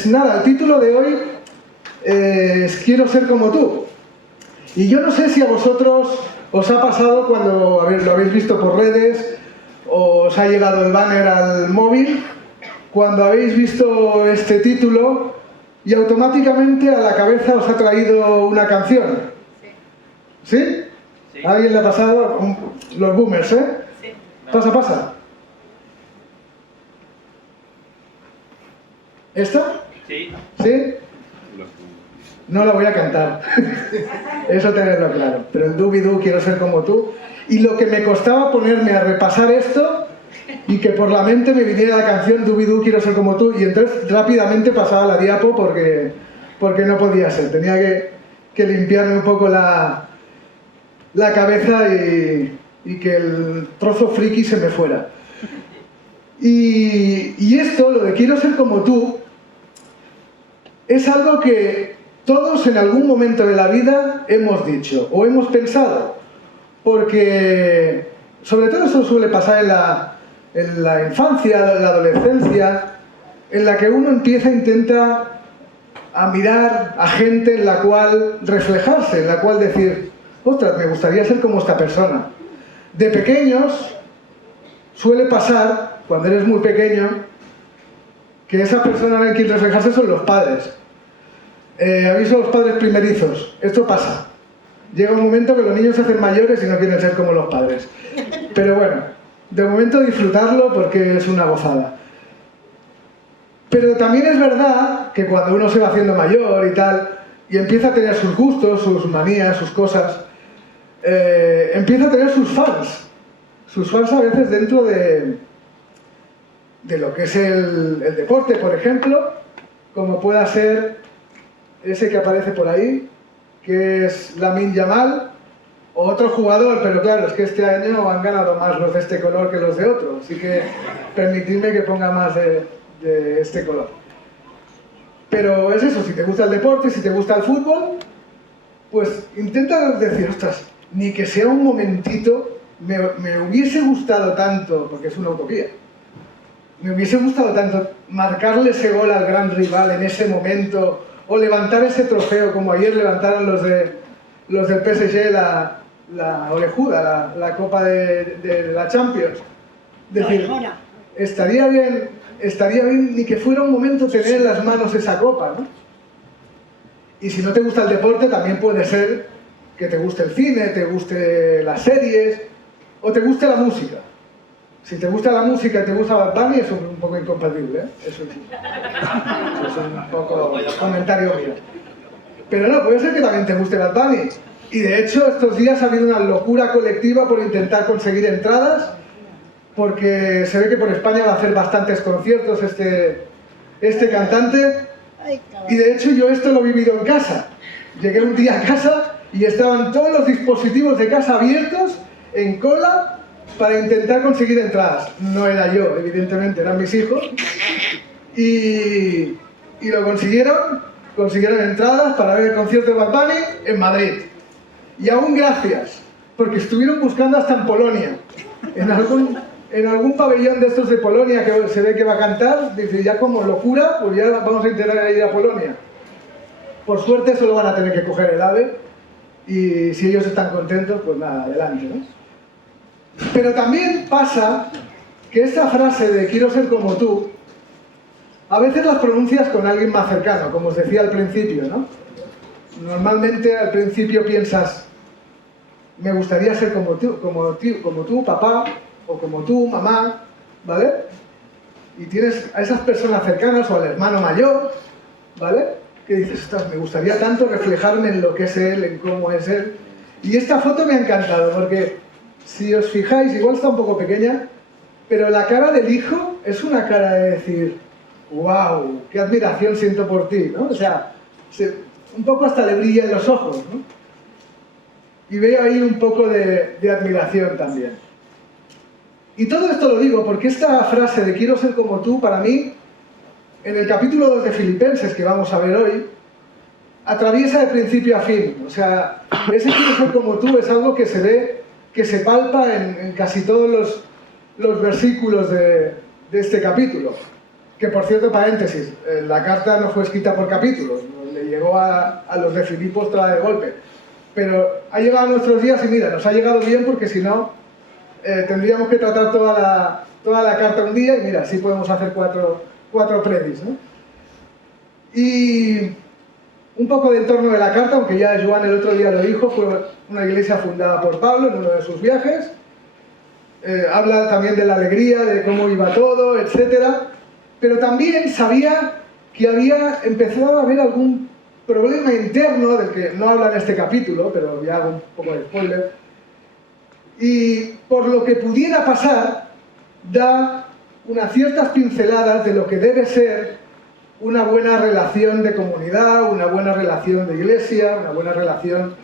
Pues nada, el título de hoy es Quiero ser como tú. Y yo no sé si a vosotros os ha pasado cuando lo habéis visto por redes o os ha llegado el banner al móvil, cuando habéis visto este título y automáticamente a la cabeza os ha traído una canción. ¿Sí? Sí. ¿A alguien le ha pasado? Los boomers, ¿eh? Sí. Pasa. ¿Esta? Sí. ¿Sí? No la voy a cantar. Eso tenerlo claro. Pero el Dubidú, quiero ser como tú. Y lo que me costaba ponerme a repasar esto y que por la mente me viniera la canción Dubidú, quiero ser como tú. Y entonces rápidamente pasaba la diapo porque no podía ser. Tenía que limpiarme un poco la cabeza y que el trozo friki se me fuera. Y esto, lo de quiero ser como tú, es algo que todos en algún momento de la vida hemos dicho o hemos pensado, porque sobre todo eso suele pasar en la infancia, en la adolescencia, en la que uno intenta a mirar a gente en la cual reflejarse, en la cual decir, ostras, me gustaría ser como esta persona. De pequeños suele pasar, cuando eres muy pequeño, que esa persona en quien reflejarse son los padres. Aviso a los padres primerizos, esto pasa. Llega un momento que los niños se hacen mayores y no quieren ser como los padres. Pero bueno, de momento disfrutarlo porque es una gozada. Pero también es verdad que cuando uno se va haciendo mayor y tal, y empieza a tener sus gustos, sus manías, sus cosas, empieza a tener sus fans. Sus fans a veces dentro de lo que es el deporte, por ejemplo, como pueda ser ese que aparece por ahí, que es Lamine Yamal, o otro jugador, pero claro, es que este año han ganado más los de este color que los de otro, así que permitidme que ponga más de este color. Pero es eso, si te gusta el deporte, si te gusta el fútbol, pues intenta decir, ostras, ni que sea un momentito, me hubiese gustado tanto, porque es una utopía, me hubiese gustado tanto marcarle ese gol al gran rival en ese momento, o levantar ese trofeo, como ayer levantaron los del PSG la orejuda, la Copa de la Champions. Decir, estaría bien ni que fuera un momento tener en las manos esa copa, ¿no? Y si no te gusta el deporte, también puede ser que te guste el cine, te guste las series, o te guste la música. Si te gusta la música y te gusta Bad Bunny, eso es un poco incompatible, ¿eh? Eso sí. Eso es un poco comentario mío. Pero no, puede ser que también te guste Bad Bunny. Y de hecho, estos días ha habido una locura colectiva por intentar conseguir entradas, porque se ve que por España va a hacer bastantes conciertos este cantante. Y de hecho yo esto lo he vivido en casa. Llegué un día a casa y estaban todos los dispositivos de casa abiertos, en cola, para intentar conseguir entradas. No era yo, evidentemente, eran mis hijos. Y lo consiguieron entradas para ver el concierto de Bad Bunny en Madrid. Y aún gracias, porque estuvieron buscando hasta en Polonia. En algún pabellón de estos de Polonia que se ve que va a cantar, dice, ya como locura, pues ya vamos a intentar ir a Polonia. Por suerte solo van a tener que coger el AVE, y si ellos están contentos, pues nada, adelante, ¿no? Pero también pasa que esta frase de quiero ser como tú, a veces las pronuncias con alguien más cercano, como os decía al principio, ¿no? Normalmente al principio piensas, me gustaría ser como tú, papá, o como tú, mamá, ¿vale? Y tienes a esas personas cercanas o al hermano mayor, ¿vale? Que dices, ostras, me gustaría tanto reflejarme en lo que es él, en cómo es él. Y esta foto me ha encantado porque, si os fijáis, igual está un poco pequeña, pero la cara del hijo es una cara de decir, wow, qué admiración siento por ti, ¿no? O sea, un poco hasta le brilla en los ojos, ¿no? Y veo ahí un poco de admiración también. Y todo esto lo digo porque esta frase de quiero ser como tú, para mí, en el capítulo 2 de Filipenses, que vamos a ver hoy, atraviesa de principio a fin. O sea, ese quiero ser como tú es algo que se ve, que se palpa en casi todos los versículos de este capítulo. Que por cierto, paréntesis, la carta no fue escrita por capítulos, le llegó a los de Filipos toda de golpe. Pero ha llegado a nuestros días y mira, nos ha llegado bien porque si no, tendríamos que tratar toda la carta un día y mira, así podemos hacer cuatro predis, ¿no? Y un poco de entorno de la carta, aunque ya Joan el otro día lo dijo, fue una iglesia fundada por Pablo en uno de sus viajes. Habla también de la alegría, de cómo iba todo, etc. Pero también sabía que había empezado a haber algún problema interno, del que no habla en este capítulo, pero ya hago un poco de spoiler, y por lo que pudiera pasar, da unas ciertas pinceladas de lo que debe ser una buena relación de comunidad, una buena relación de iglesia, una buena relación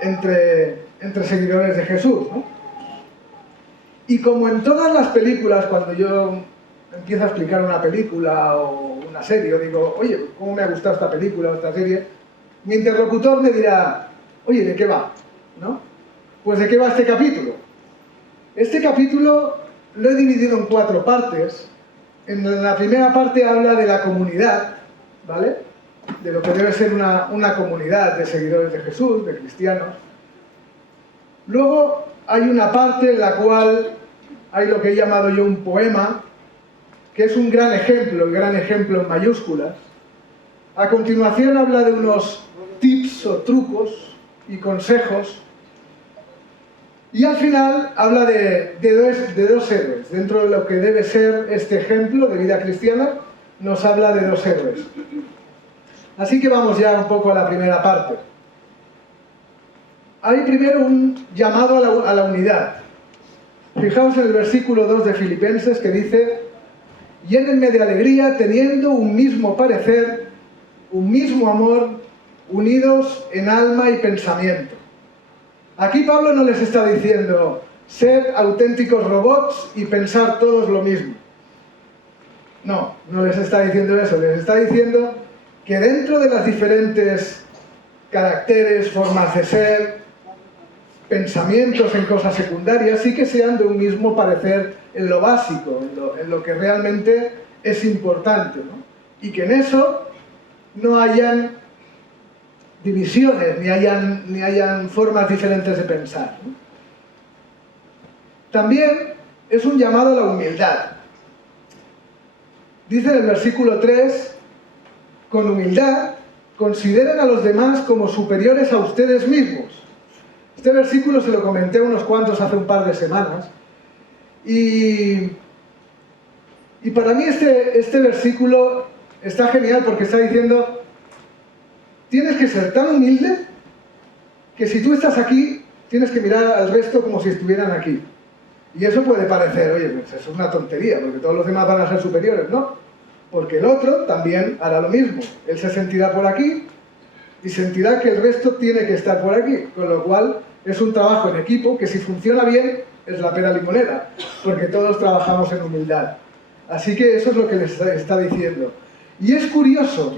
entre seguidores de Jesús, ¿no? Y como en todas las películas, cuando yo empiezo a explicar una película o una serie, yo digo, oye, ¿cómo me ha gustado esta película o esta serie? Mi interlocutor me dirá, oye, ¿de qué va? ¿No? Pues ¿de qué va este capítulo? Este capítulo lo he dividido en 4 partes. En la primera parte habla de la comunidad, ¿vale? De lo que debe ser una comunidad de seguidores de Jesús, de cristianos. Luego hay una parte en la cual hay lo que he llamado yo un poema, que es un gran ejemplo, el gran ejemplo en mayúsculas. A continuación habla de unos tips o trucos y consejos. Y al final habla de dos héroes. Dentro de lo que debe ser este ejemplo de vida cristiana, nos habla de 2 héroes. Así que vamos ya un poco a la primera parte. Hay primero un llamado a la unidad. Fijaos en el versículo 2 de Filipenses que dice: llénenme de alegría teniendo un mismo parecer, un mismo amor, unidos en alma y pensamiento. Aquí Pablo no les está diciendo ser auténticos robots y pensar todos lo mismo. No, no les está diciendo eso, les está diciendo que dentro de las diferentes caracteres, formas de ser, pensamientos en cosas secundarias, sí que sean de un mismo parecer en lo básico, en lo que realmente es importante, ¿no? Y que en eso no hayan divisiones, ni hayan formas diferentes de pensar, ¿no? También es un llamado a la humildad. Dice en el versículo 3, con humildad, consideren a los demás como superiores a ustedes mismos. Este versículo se lo comenté a unos cuantos hace un par de semanas. Y para mí este versículo está genial porque está diciendo: tienes que ser tan humilde que si tú estás aquí, tienes que mirar al resto como si estuvieran aquí. Y eso puede parecer, oye, pues eso es una tontería, porque todos los demás van a ser superiores. No, porque el otro también hará lo mismo. Él se sentirá por aquí y sentirá que el resto tiene que estar por aquí. Con lo cual, es un trabajo en equipo que si funciona bien, es la pera limonera, porque todos trabajamos en humildad. Así que eso es lo que les está diciendo. Y es curioso,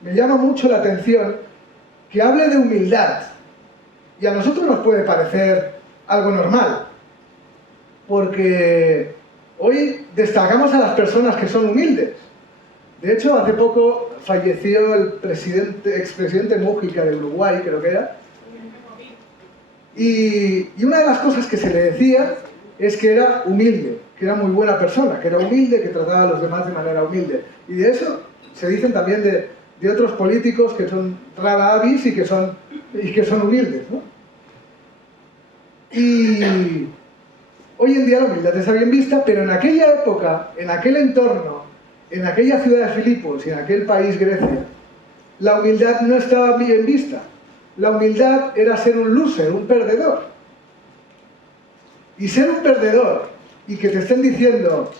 me llama mucho la atención que hable de humildad. Y a nosotros nos puede parecer algo normal, porque hoy destacamos a las personas que son humildes. De hecho, hace poco falleció el expresidente Mújica de Uruguay, creo que era. Y una de las cosas que se le decía es que era humilde, que era muy buena persona, que era humilde, que trataba a los demás de manera humilde. Y de eso se dicen también de otros políticos que son rara avis y que son humildes, ¿no? Y hoy en día la humildad está bien vista, pero en aquella época, en aquel entorno, en aquella ciudad de Filipos y en aquel país, Grecia, la humildad no estaba bien vista. La humildad era ser un loser, un perdedor. Y ser un perdedor y que te estén diciendo,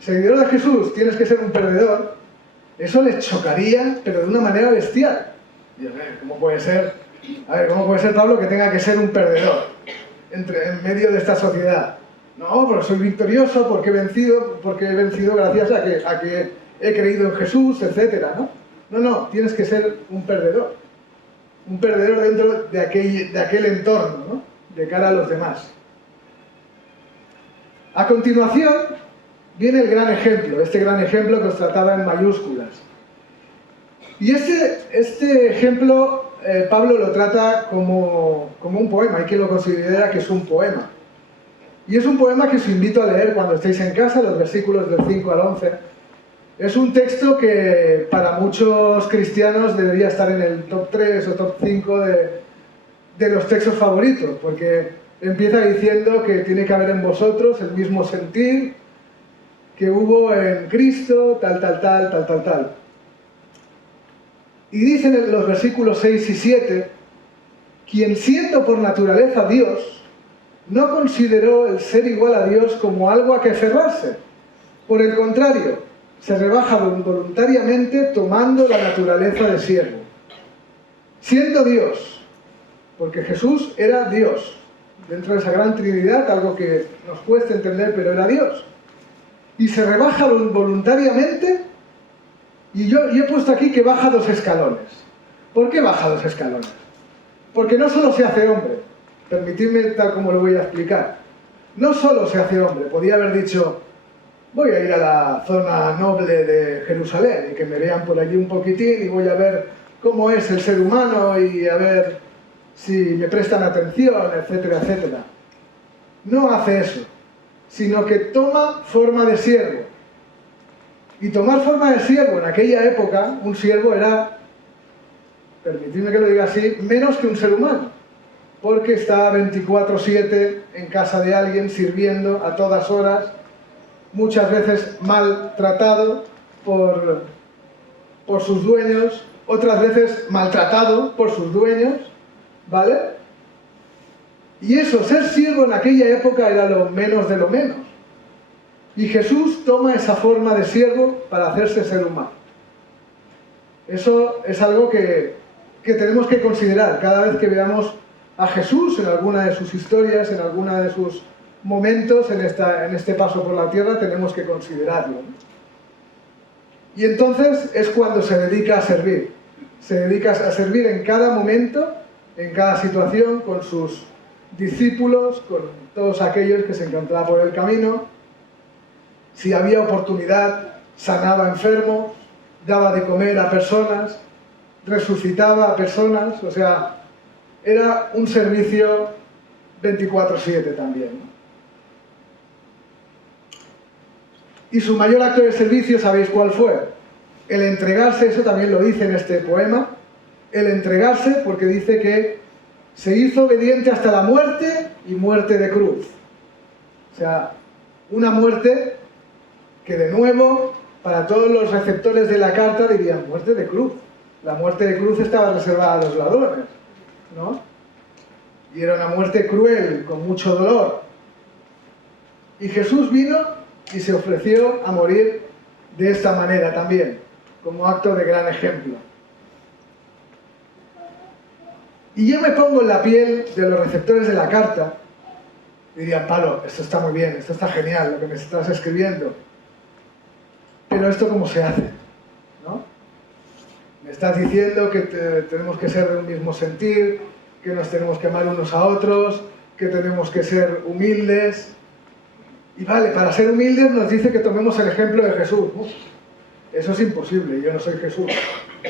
seguidor de Jesús, tienes que ser un perdedor, eso les chocaría, pero de una manera bestial. Y, ¿cómo puede ser? A ver, ¿cómo puede ser, Pablo, que tenga que ser un perdedor en medio de esta sociedad? No, pero soy victorioso porque he vencido gracias a que he creído en Jesús, etcétera, ¿no? No, tienes que ser un perdedor. Un perdedor dentro de aquel entorno, ¿no? De cara a los demás. A continuación, viene el gran ejemplo, este gran ejemplo que os trataba en mayúsculas. Y este ejemplo Pablo lo trata como un poema, hay quien lo considera que es un poema. Y es un poema que os invito a leer cuando estéis en casa, los versículos del 5 al 11. Es un texto que para muchos cristianos debería estar en el top 3 o top 5 de los textos favoritos, porque empieza diciendo que tiene que haber en vosotros el mismo sentir que hubo en Cristo, tal. Y dicen en los versículos 6 y 7, quien siendo por naturaleza Dios, no consideró el ser igual a Dios como algo a que aferrarse. Por el contrario, se rebaja voluntariamente tomando la naturaleza de siervo. Siendo Dios, porque Jesús era Dios, dentro de esa gran Trinidad, algo que nos cuesta entender, pero era Dios. Y se rebaja voluntariamente, y yo he puesto aquí que baja 2 escalones. ¿Por qué baja 2 escalones? Porque no solo se hace hombre, permitidme tal como lo voy a explicar, no solo se hace hombre, podía haber dicho, voy a ir a la zona noble de Jerusalén y que me vean por allí un poquitín y voy a ver cómo es el ser humano y a ver si me prestan atención, etcétera, etcétera. No hace eso, sino que toma forma de siervo. Y tomar forma de siervo en aquella época, un siervo era, permitidme que lo diga así, menos que un ser humano, porque está 24/7 en casa de alguien sirviendo a todas horas, muchas veces maltratado por sus dueños, otras veces maltratado por sus dueños, ¿vale? Y eso, ser siervo en aquella época era lo menos de lo menos. Y Jesús toma esa forma de siervo para hacerse ser humano. Eso es algo que tenemos que considerar cada vez que veamos a Jesús en alguna de sus historias, en alguna de sus momentos en este paso por la tierra, tenemos que considerarlo. Y entonces es cuando se dedica a servir. Se dedica a servir en cada momento, en cada situación, con sus discípulos, con todos aquellos que se encontraban por el camino. Si había oportunidad, sanaba enfermos, daba de comer a personas, resucitaba a personas, o sea, era un servicio 24/7 también. Y su mayor acto de servicio, ¿sabéis cuál fue? El entregarse, eso también lo dice en este poema, el entregarse porque dice que se hizo obediente hasta la muerte y muerte de cruz. O sea, una muerte que de nuevo, para todos los receptores de la carta dirían muerte de cruz. La muerte de cruz estaba reservada a los ladrones, ¿no? Y era una muerte cruel, con mucho dolor. Y Jesús vino y se ofreció a morir de esta manera también, como acto de gran ejemplo. Y yo me pongo en la piel de los receptores de la carta, y dirían, Pablo, esto está muy bien, esto está genial, lo que me estás escribiendo, pero ¿esto cómo se hace? ¿No? Me estás diciendo que tenemos que ser de un mismo sentir, que nos tenemos que amar unos a otros, que tenemos que ser humildes. Y vale, para ser humildes nos dice que tomemos el ejemplo de Jesús. Eso es imposible, yo no soy Jesús.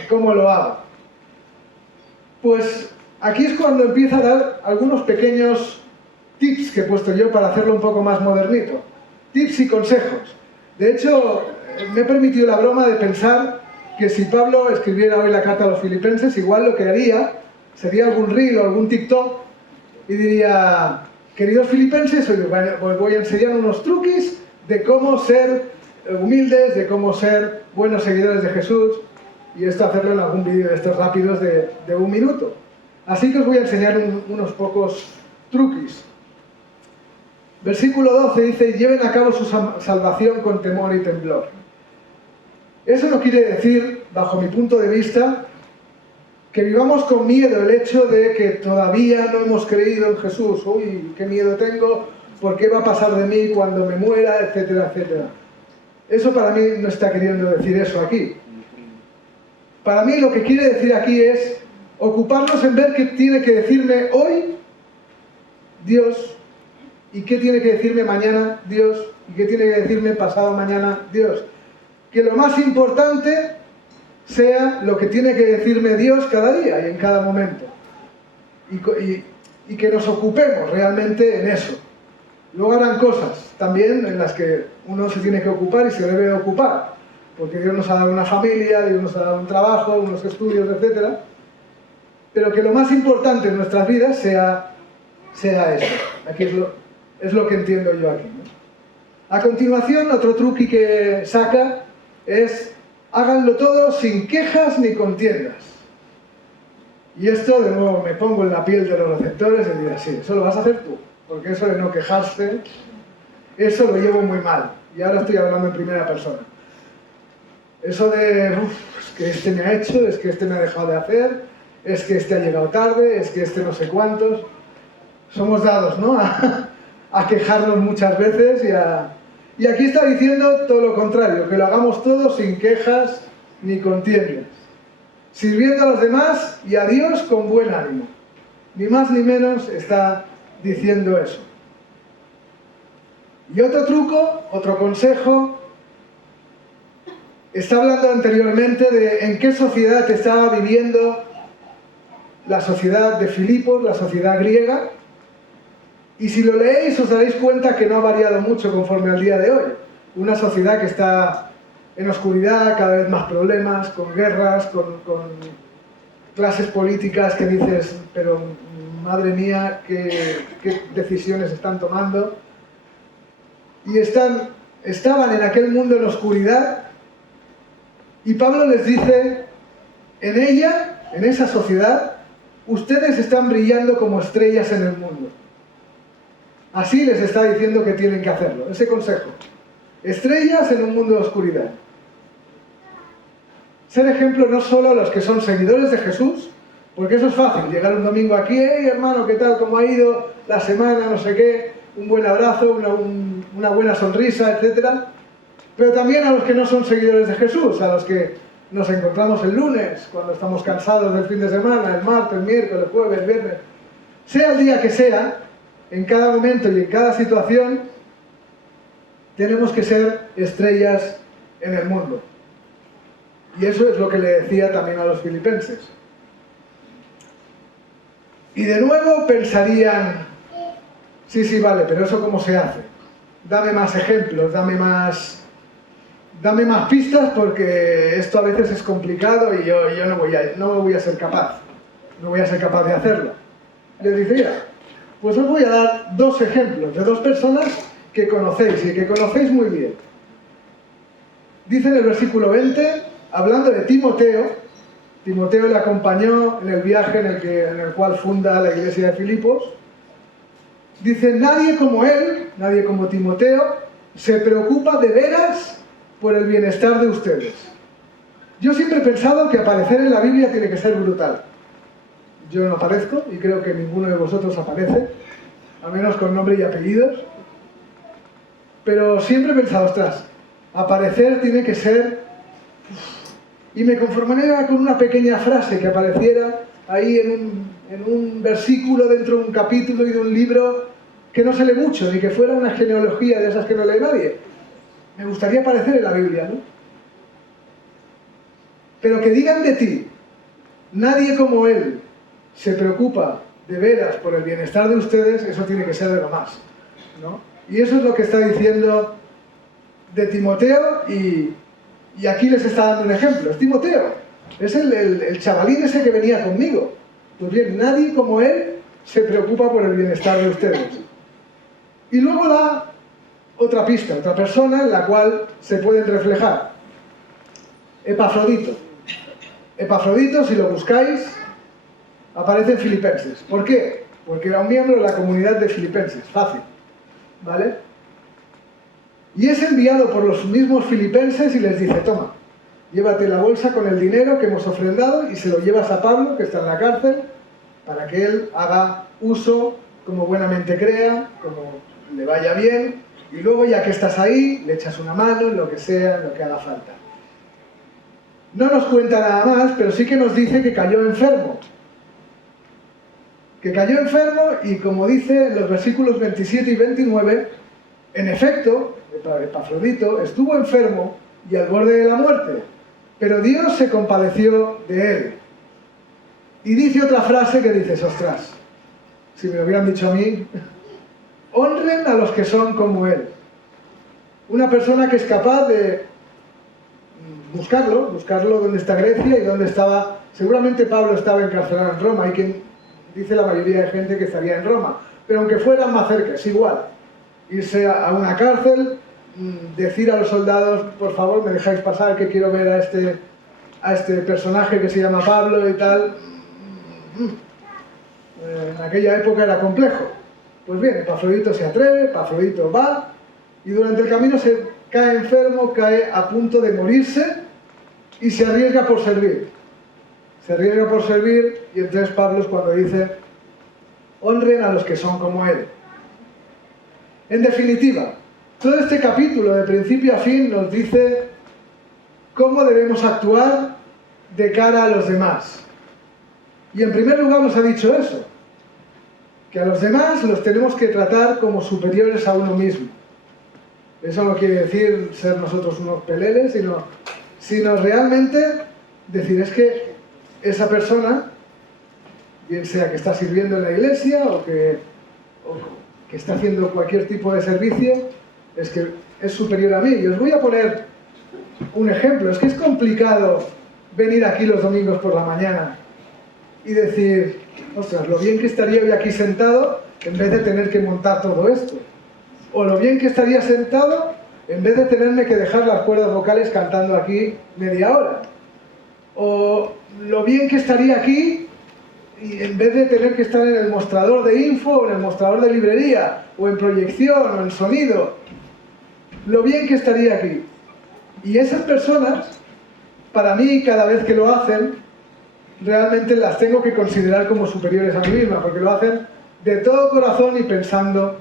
¿Cómo lo hago? Pues aquí es cuando empieza a dar algunos pequeños tips que he puesto yo para hacerlo un poco más modernito. Tips y consejos. De hecho, me he permitido la broma de pensar que si Pablo escribiera hoy la carta a los filipenses, igual lo que haría sería algún reel o algún TikTok y diría, queridos filipenses, hoy os voy a enseñar unos truquis de cómo ser humildes, de cómo ser buenos seguidores de Jesús, y esto hacerlo en algún vídeo de estos rápidos de 1 minuto. Así que os voy a enseñar unos pocos truquis. Versículo 12 dice, lleven a cabo su salvación con temor y temblor. Eso no quiere decir, bajo mi punto de vista, que vivamos con miedo el hecho de que todavía no hemos creído en Jesús. Uy, qué miedo tengo, ¿por qué va a pasar de mí cuando me muera? Etcétera, etcétera. Eso para mí no está queriendo decir eso aquí. Para mí lo que quiere decir aquí es ocuparnos en ver qué tiene que decirme hoy Dios ¿Y qué tiene que decirme mañana Dios? ¿Y qué tiene que decirme pasado mañana Dios? Que lo más importante sea lo que tiene que decirme Dios cada día y en cada momento. Y que nos ocupemos realmente en eso. Luego harán cosas también en las que uno se tiene que ocupar y se debe ocupar. Porque Dios nos ha dado una familia, Dios nos ha dado un trabajo, unos estudios, etc. Pero que lo más importante en nuestras vidas sea eso. Aquí es lo que entiendo yo aquí, ¿no? A continuación, otro truqui que saca es: háganlo todo sin quejas ni contiendas. Y esto, de nuevo, me pongo en la piel de los receptores y digo, sí, eso lo vas a hacer tú, porque eso de no quejarse, eso lo llevo muy mal. Y ahora estoy hablando en primera persona. Eso de, es que este me ha hecho, es que este me ha dejado de hacer, es que este ha llegado tarde, es que este no sé cuántos. Somos dados, ¿no? A quejarnos muchas veces y aquí está diciendo todo lo contrario, que lo hagamos todo sin quejas ni contiendas, sirviendo a los demás y a Dios con buen ánimo. Ni más ni menos está diciendo eso. Y otro truco, otro consejo, está hablando anteriormente de en qué sociedad estaba viviendo la sociedad de Filipos, la sociedad griega. Y si lo leéis os daréis cuenta que no ha variado mucho conforme al día de hoy. Una sociedad que está en oscuridad, cada vez más problemas, con guerras, con clases políticas que dices, pero madre mía, qué decisiones están tomando. Y estaban en aquel mundo en oscuridad y Pablo les dice, en ella, en esa sociedad, ustedes están brillando como estrellas en el mundo. Así les está diciendo que tienen que hacerlo, ese consejo. Estrellas en un mundo de oscuridad. Ser ejemplo no solo a los que son seguidores de Jesús, porque eso es fácil, llegar un domingo aquí, hey hermano, ¿qué tal? ¿Cómo ha ido la semana? No sé qué, un buen abrazo, una buena sonrisa, etc. Pero también a los que no son seguidores de Jesús, a los que nos encontramos el lunes, cuando estamos cansados del fin de semana, el martes, el miércoles, el jueves, el viernes. Sea el día que sea, en cada momento y en cada situación, tenemos que ser estrellas en el mundo. Y eso es lo que le decía también a los filipenses. Y de nuevo pensarían, sí, vale, pero ¿eso cómo se hace? Dame más ejemplos, dame más pistas, porque esto a veces es complicado y yo no voy a ser capaz. No voy a ser capaz de hacerlo. Les decía, pues os voy a dar dos ejemplos de dos personas que conocéis y que conocéis muy bien. Dice en el versículo 20, hablando de Timoteo le acompañó en el viaje en el cual funda la iglesia de Filipos. Dice, nadie como él, nadie como Timoteo, se preocupa de veras por el bienestar de ustedes. Yo siempre he pensado que aparecer en la Biblia tiene que ser brutal. Yo no aparezco y creo que ninguno de vosotros aparece, al menos con nombre y apellidos. Pero siempre he pensado, ostras, aparecer tiene que ser... Y me conformaría con una pequeña frase que apareciera ahí en un versículo dentro de un capítulo y de un libro que no se lee mucho, ni que fuera una genealogía de esas que no lee nadie. Me gustaría aparecer en la Biblia, ¿no? Pero que digan de ti, nadie como él se preocupa de veras por el bienestar de ustedes, eso tiene que ser de lo más, ¿no? Y eso es lo que está diciendo de Timoteo y aquí les está dando un ejemplo. Es Timoteo, es el chavalín ese que venía conmigo. Pues bien, nadie como él se preocupa por el bienestar de ustedes. Y luego da otra pista, otra persona en la cual se pueden reflejar. Epafrodito. Epafrodito, si lo buscáis, aparece en Filipenses. ¿Por qué? Porque era un miembro de la comunidad de Filipenses. Fácil, ¿vale? Y es enviado por los mismos filipenses y les dice, toma, llévate la bolsa con el dinero que hemos ofrendado y se lo llevas a Pablo, que está en la cárcel, para que él haga uso como buenamente crea, como le vaya bien, y luego ya que estás ahí, le echas una mano en lo que sea, en lo que haga falta. No nos cuenta nada más, pero sí que nos dice que cayó enfermo. que cayó enfermo y, como dice en los versículos 27 y 29, en efecto, Epafrodito estuvo enfermo y al borde de la muerte, pero Dios se compadeció de él. Y dice otra frase que dices, ostras, si me lo hubieran dicho a mí, honren a los que son como él. Una persona que es capaz de buscarlo donde está Grecia y donde estaba, seguramente Pablo estaba encarcelado en Roma, hay quien dice la mayoría de gente que estaría en Roma, pero aunque fuera más cerca, es igual. Irse a una cárcel, decir a los soldados, por favor, me dejáis pasar, que quiero ver a este personaje que se llama Pablo y tal. En aquella época era complejo. Pues bien, Epafrodito se atreve, Epafrodito va, y durante el camino se cae enfermo, cae a punto de morirse, y se arriesga por servir. Se arriesga por servir, y entonces Pablo es cuando dice, honren a los que son como él. En definitiva, todo este capítulo, de principio a fin, nos dice cómo debemos actuar de cara a los demás. Y en primer lugar nos ha dicho eso, que a los demás los tenemos que tratar como superiores a uno mismo. Eso no quiere decir ser nosotros unos peleles, sino realmente decir, es que esa persona, bien sea que está sirviendo en la iglesia o que está haciendo cualquier tipo de servicio, es que es superior a mí. Y os voy a poner un ejemplo. Es que es complicado venir aquí los domingos por la mañana y decir, ostras, lo bien que estaría hoy aquí sentado en vez de tener que montar todo esto. O lo bien que estaría sentado en vez de tenerme que dejar las cuerdas vocales cantando aquí media hora. O lo bien que estaría aquí y en vez de tener que estar en el mostrador de info, o en el mostrador de librería, o en proyección, o en sonido. Lo bien que estaría aquí. Y esas personas, para mí, cada vez que lo hacen, realmente las tengo que considerar como superiores a mí misma, porque lo hacen de todo corazón y pensando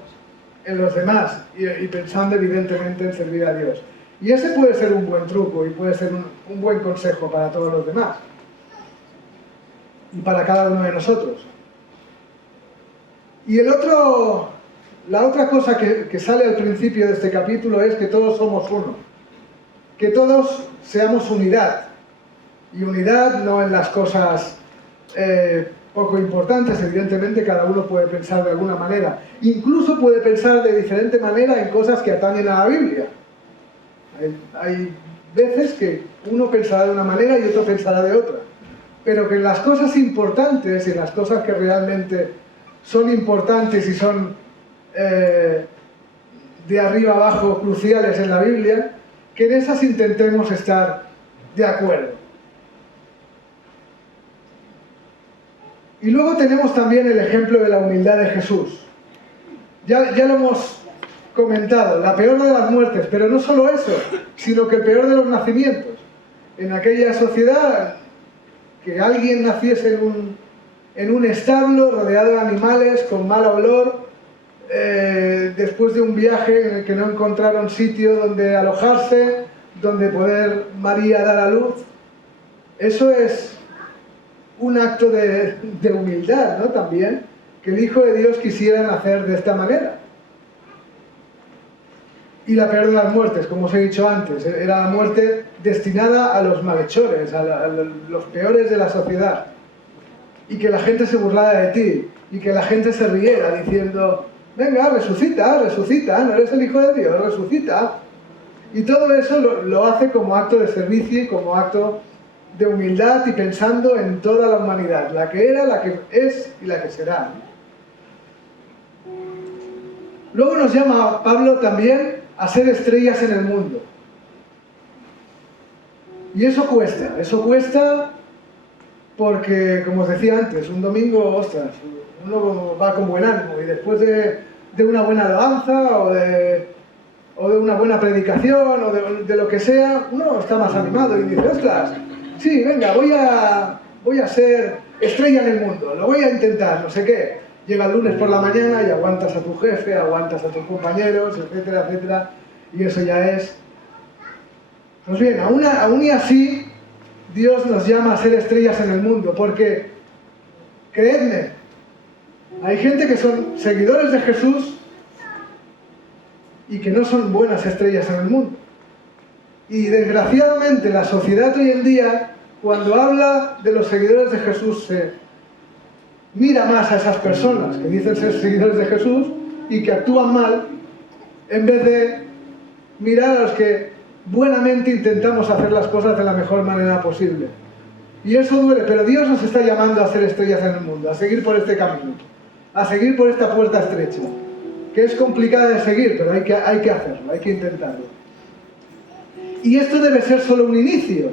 en los demás, y pensando evidentemente en servir a Dios. Y ese puede ser un buen truco, y puede ser un buen consejo para todos los demás. Y para cada uno de nosotros. Y la otra cosa que sale al principio de este capítulo es que todos somos uno. Que todos seamos unidad. Y unidad no en las cosas poco importantes, evidentemente cada uno puede pensar de alguna manera. Incluso puede pensar de diferente manera en cosas que atañen a la Biblia. Hay veces que uno pensará de una manera y otro pensará de otra. Pero que en las cosas importantes y en las cosas que realmente son importantes y son de arriba abajo cruciales en la Biblia, que en esas intentemos estar de acuerdo. Y luego tenemos también el ejemplo de la humildad de Jesús. Ya lo hemos comentado, la peor de las muertes, pero no solo eso, sino que el peor de los nacimientos. En aquella sociedad, que alguien naciese en un establo rodeado de animales con mal olor, después de un viaje en el que no encontraron sitio donde alojarse, donde poder María dar a luz, eso es un acto de humildad, ¿no? También, que el Hijo de Dios quisiera nacer de esta manera. Y la peor de las muertes, como os he dicho antes, era la muerte destinada a los malhechores, a los peores de la sociedad. Y que la gente se burlara de ti, y que la gente se riera diciendo, venga, resucita, no eres el Hijo de Dios, resucita. Y todo eso lo hace como acto de servicio y como acto de humildad y pensando en toda la humanidad, la que era, la que es y la que será. Luego nos llama Pablo también a ser estrellas en el mundo. Y eso cuesta porque, como os decía antes, un domingo, ostras, uno va con buen ánimo y después de una buena alabanza o de una buena predicación o de lo que sea, uno está más animado y dice, ostras, sí, venga, voy a ser estrella en el mundo, lo voy a intentar, no sé qué. Llega el lunes por la mañana y aguantas a tu jefe, aguantas a tus compañeros, etcétera, etcétera, y eso ya es... Pues bien, aún y así, Dios nos llama a ser estrellas en el mundo, porque, creedme, Hay gente que son seguidores de Jesús y que no son buenas estrellas en el mundo. Y desgraciadamente la sociedad hoy en día, cuando habla de los seguidores de Jesús, se mira más a esas personas que dicen ser seguidores de Jesús y que actúan mal, en vez de mirar a los que buenamente intentamos hacer las cosas de la mejor manera posible. Y eso duele, pero Dios nos está llamando a ser estrellas en el mundo, a seguir por este camino, a seguir por esta puerta estrecha, que es complicada de seguir, pero hay que hacerlo, hay que intentarlo. Y esto debe ser solo un inicio,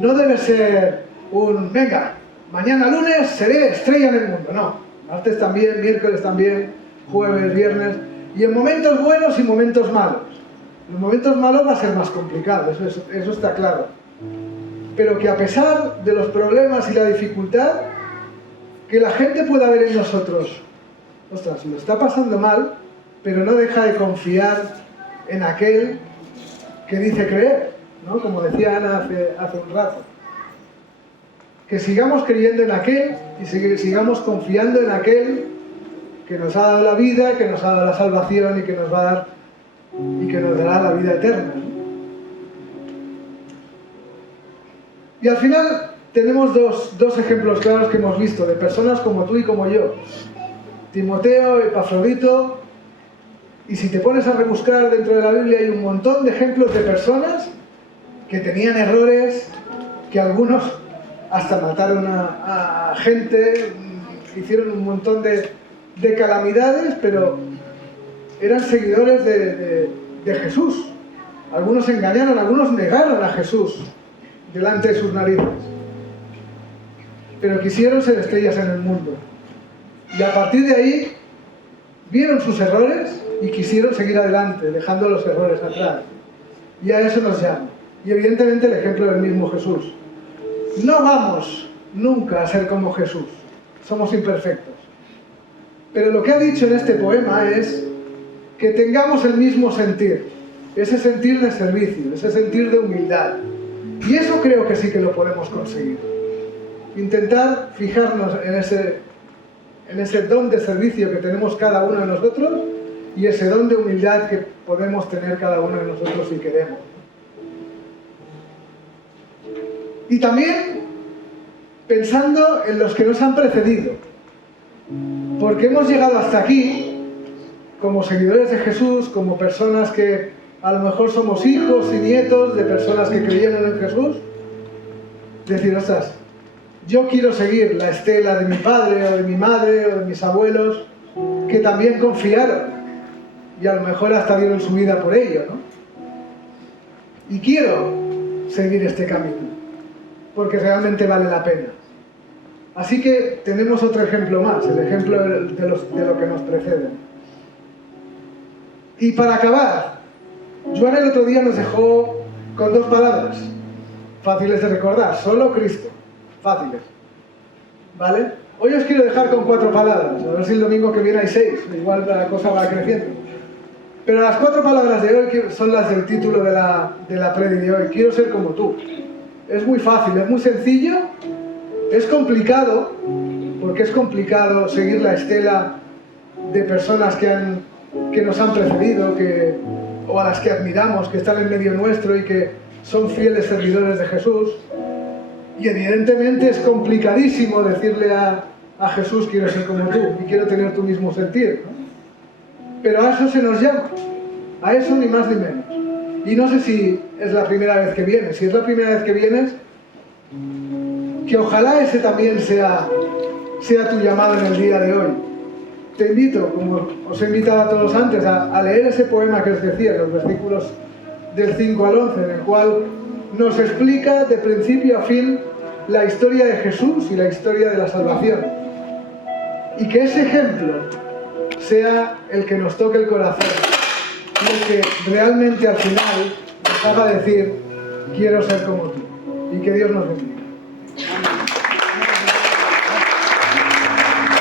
no debe ser un, venga, mañana lunes seré estrella en el mundo, no. Martes también, miércoles también, jueves, viernes, y en momentos buenos y momentos malos. En momentos malos va a ser más complicado, eso está claro. Pero que a pesar de los problemas y la dificultad, que la gente pueda ver en nosotros, ostras, lo está pasando mal, pero no deja de confiar en aquel que dice creer, ¿no? Como decía Ana hace un rato. Que sigamos creyendo en aquel y sigamos confiando en aquel que nos ha dado la vida, que nos ha dado la salvación y que nos va a dar y que nos dará la vida eterna, ¿no? Y al final tenemos dos ejemplos claros que hemos visto de personas como tú y como yo, Timoteo, Epafrodito, y si te pones a rebuscar dentro de la Biblia hay un montón de ejemplos de personas que tenían errores, que algunos hasta mataron a gente, hicieron un montón de calamidades, pero eran seguidores de Jesús. Algunos engañaron, algunos negaron a Jesús delante de sus narices, pero quisieron ser estrellas en el mundo. Y a partir de ahí vieron sus errores y quisieron seguir adelante, dejando los errores atrás. Y a eso nos llama. Y evidentemente el ejemplo del mismo Jesús. No vamos nunca a ser como Jesús. Somos imperfectos. Pero lo que ha dicho en este poema es que tengamos el mismo sentir. Ese sentir de servicio, ese sentir de humildad. Y eso creo que sí que lo podemos conseguir. Intentar fijarnos en ese don de servicio que tenemos cada uno de nosotros y ese don de humildad que podemos tener cada uno de nosotros si queremos. Y también pensando en los que nos han precedido, porque hemos llegado hasta aquí como seguidores de Jesús, como personas que a lo mejor somos hijos y nietos de personas que creyeron en Jesús. Decir, ostras, yo quiero seguir la estela de mi padre o de mi madre o de mis abuelos que también confiaron y a lo mejor hasta dieron su vida por ello, ¿no? Y quiero seguir este camino porque realmente vale la pena. Así que tenemos otro ejemplo más, el ejemplo de lo que nos precede. Y para acabar, Joan el otro día nos dejó con 2 palabras fáciles de recordar, solo Cristo, fáciles, ¿vale? Hoy os quiero dejar con 4 palabras, a ver si el domingo que viene hay 6, igual la cosa va creciendo. Pero las 4 palabras de hoy son las del título de la predi de hoy, quiero ser como tú. Es muy fácil, es muy sencillo, es complicado, porque es complicado seguir la estela de personas que nos han precedido, o a las que admiramos, que están en medio nuestro y que son fieles servidores de Jesús. Y evidentemente es complicadísimo decirle a Jesús, quiero ser como tú y quiero tener tu mismo sentir, ¿no? Pero a eso se nos llama, a eso ni más ni menos. Y no sé si es la primera vez que vienes. Si es la primera vez que vienes, que ojalá ese también sea tu llamado en el día de hoy. Te invito, como os he invitado a todos antes, a leer ese poema que os decía, los versículos del 5 al 11, en el cual nos explica de principio a fin la historia de Jesús y la historia de la salvación. Y que ese ejemplo sea el que nos toque el corazón y el que realmente al final nos haga decir, quiero ser como tú. Y que Dios nos bendiga.